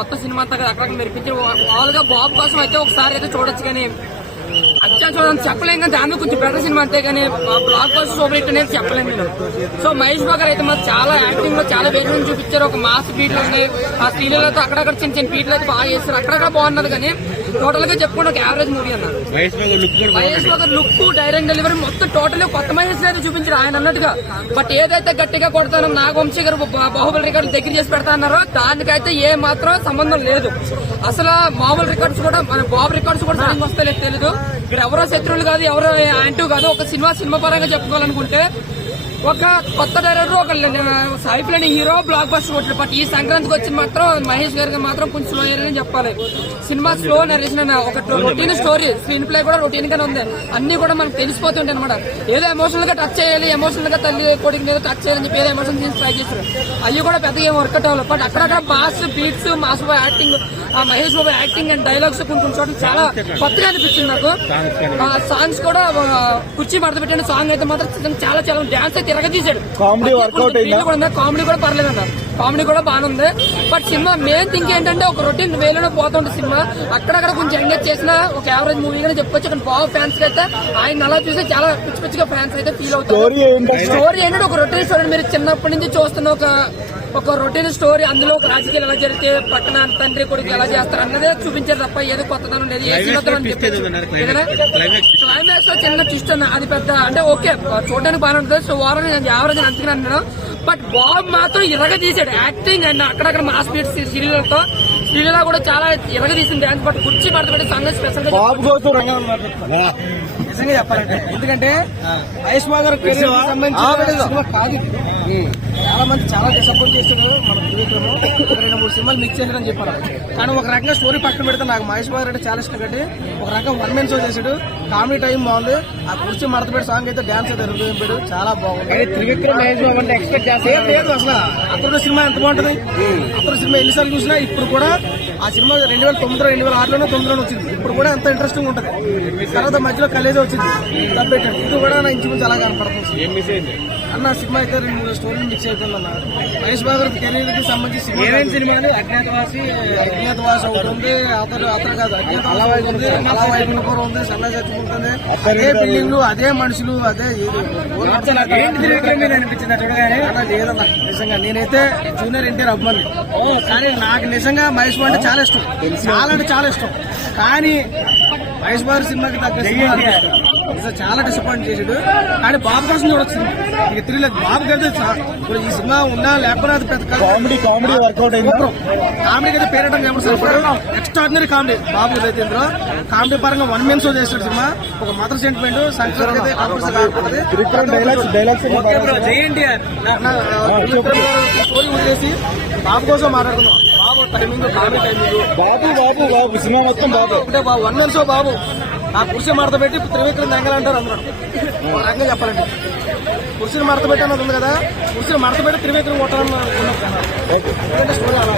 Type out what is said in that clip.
మొత్తం సినిమా అంతా అక్కడ మెరిపించారు. మామూలుగా బాబు కోసం అయితే ఒకసారి అయితే చూడొచ్చు, కానీ అచ్చా చూడండి చెప్పలేం కానీ దాని కొంచెం బెటర్ సినిమా అంతే కానీ బ్లాక్ బస్టర్ సూపర్ హిట్ అనేది చెప్పలేము నేను. సో మహేష్ బాబు గారు అయితే మాకు చాలా యాక్టింగ్ లో చాలా వేగంగా చూపించారు. ఒక మాస్ బీట్లు ఉన్నాయి, ఆ స్త్రీలతో అక్కడక్కడ చిన్న చిన్న బీట్లు అయితే బాగా చేస్తారు, అక్కడక్కడ బాగున్నది. కానీ టోటల్ గా చెప్పుకోండి ఒక యావరేజ్ మూవీ అన్నారు. Mahesh Babu look direct delivery మొత్తం టోటల్ కొత్త మహేష్ అయితే చూపించారు ఆయన అన్నట్టుగా. బట్ ఏదైతే గట్టిగా కొడతానో నాగవంశీ గారు బాహుబలి రికార్డు దగ్గర చేసి పెడతా అన్నారో దానికైతే ఏ మాత్రం సంబంధం లేదు. అసలు మామూలు రికార్డ్స్ కూడా మన బాబు రికార్డ్స్ కూడా సరిగ్గా వస్తాయో తెలియదు. ఇక్కడ ఎవరో శత్రువులు కాదు, ఎవరో యాంటూ కాదు. ఒక సినిమా పరంగా చెప్పుకోవాలనుకుంటే ఒక కొత్త డైరెక్టర్ ఒక సైఫ్ లేని హీరో బ్లాక్ బస్టర్ కొట్టాడు. బట్ ఈ సంక్రాంతికి వచ్చి మాత్రం మహేష్ గారికి మాత్రం కొంచెం స్లో అయ్యారని చెప్పాలి. సినిమా స్లో నరేషన్ ఒక రొటీన్ స్టోరీ, స్క్రీన్ ప్లే కూడా రొటీన్ గానే ఉంది. అన్ని కూడా మనకు తెలిసిపోతుంటాయి అనమాట. ఏదో ఎమోషనల్ గా టచ్ చేయాలి, ఎమోషనల్ గా తల్లి కొడుకు మీద టచ్ చేయాలని చెప్పి ఏదో ఎమోషన్ తీసి ట్రై చేస్తారు. అవి కూడా పెద్దగా ఏం వర్కౌట్ అవ్వాలి. బట్ అక్కడక్కడ bass beats mass Babu acting, Mahesh Babu acting and dialogues కొన్ని చోట్ల చాలా కొత్తగా అనిపించింది నాకు. సాంగ్స్ కూడా కుర్చీ మడత పెట్టిన సాంగ్ అయితే మాత్రం చాలా చాలా డాన్స్ అయితే తిరగదీశాడు. కామెడీ కూడా పర్లేదు అన్న, కామెడీ కూడా బాగానే ఉంది. బట్ సినిమా మెయిన్ థింగ్ ఏంటంటే ఒక రొటీన్ వేలోనే పోతుంది సినిమా. అక్కడక్కడ కొంచెం ఎంగేజ్ చేసిన ఒక యావరేజ్ మూవీగానే చెప్పొచ్చు. కానీ బాబు ఫ్యాన్స్ కి అయితే ఆయన అలా చూసి చాలా పిచ్చి పిచ్చిగా ఫ్యాన్స్ అయితే ఫీల్ అవుతారు. స్టోరీ ఏంటంటే ఒక రొటీన్ స్టోరీ, మీరు చిన్నప్పటి నుంచి చూస్తున్న ఒక రొటీన్ స్టోరీ. అందులో ఒక రాజకీయాలు ఎలా జరిగితే పక్కన తండ్రి కొడుకు ఎలా చేస్తారు అన్నదే చూపించారు తప్ప ఏదో కొత్తదనం లేదు. ఏ క్లైమాక్స్ లో చిన్న ట్విస్ట్ అన్న, అది పెద్ద అంటే ఓకే చూడడానికి బాగానే ఉంటుంది. సో వారం యావరేజ్ అంతగా అన్నాను. బట్ బాబు మాత్రం ఇరగదీశాడు యాక్టింగ్ అండ్ అక్కడక్కడ మాస్ బీట్స్ శ్రీలతో శ్రీలీల కూడా చాలా ఇరగదీసింది డాన్స్. బట్ కుర్చీ పడతాడు సంగతి స్పెషల్ గా నిజంగా చెప్పాలంటే. ఎందుకంటే మహేష్ బాబు గారు కాదు, చాలా మంది చాలా డిసప్పాయింట్ చేస్తున్నారు. మన జీవితంలో 2-3 సినిమాలు మిక్స్ చేశారని చెప్పారు. కానీ ఒక రకంగా స్టోరీ పక్కన పెడితే నాకు మహేష్ బాబు అంటే చాలా ఇష్టం. కాబట్టి ఒక రకంగా 1 man షో చేశాడు. కామెడీ టైం బాగుంది. ఆ కుర్చీ మడతపెట్టి సాంగ్ అయితే డాన్స్ అయితే రుద్దింపాడు, చాలా బాగుంది. మహేష్ బాబు అంటే ఎక్స్పెక్ట్ లేదు అసలు. అతడు సినిమా ఎంత బాగుంటది. అతడు సినిమా ఎన్నిసార్లు చూసినా ఇప్పుడు కూడా ఆ సినిమా 2009-2006 వచ్చింది. ఇప్పుడు కూడా ఎంత ఇంట్రెస్టింగ్ ఉంటుంది. తర్వాత మధ్యలో కలేజీ వచ్చింది తప్పెట్టాడు. ఇది కూడా నా ఇంచుమించు అలా కనపడుతుంది అన్న. సినిమా అయితే 2-3 స్టోరీలు మిక్స్ అయిపోయింది అన్న. మహేష్ బాబు గారి కెరీర్ కి సంబంధించి సినిమాలు అజ్ఞాతవాసి ఒకటి ఉంది, అతను కాదు అలవాయి ఉంది, అలవాయి కూడా ఉంది, సన్నజ ఉంటుంది. అదే బిల్డింగ్లు, అదే మనుషులు, అదే లేదన్నా. నిజంగా నేనైతే జూనియర్ ఎన్టీఆర్ అభిమాని. కానీ నాకు నిజంగా మహేష్ బాబు అంటే చాలా ఇష్టం, చాలా అంటే చాలా ఇష్టం. కానీ మహేష్ బాబు సినిమాకి తగ్గ చాలా డిసప్పాయింట్ చేసాడు. కానీ బాబు కోసం చూడొచ్చు. ఇక తిరగలేదు బాబు కలిసి ఇప్పుడు ఈ సినిమా ఉన్నా లేకపోతే అది పెద్ద కామెడీ వర్కౌట్ అయింది. కామెడీకి అయితే పేరటం ఎక్స్ట్రాడినరీ కామెడీ బాబు అయితే ఇందులో. కామెడీ పరంగా 1 man షో చేస్తాడు సినిమా. ఒక మదర్ సెంటిమెంట్ సంక్రాంతి అయితే స్టోరీ ఉండేసి బాబు కోసం మాట్లాడుకున్నాం. బాబు టైమింగ్ బాబు సినిమా మొత్తం బాబు అంటే 1 man షో బాబు. ఆ కుర్చీ మడత పెట్టి త్రివిక్రమ్ దెంగలు అంటారు అందరూ. ఒక రకంగా చెప్పాలంటే కుర్చీని మడత పెట్టి అన్నది ఉంది కదా, కుర్చీని మడత పెట్టి త్రివిక్రమ్ కొట్టాలన్న స్టోరీ అలా.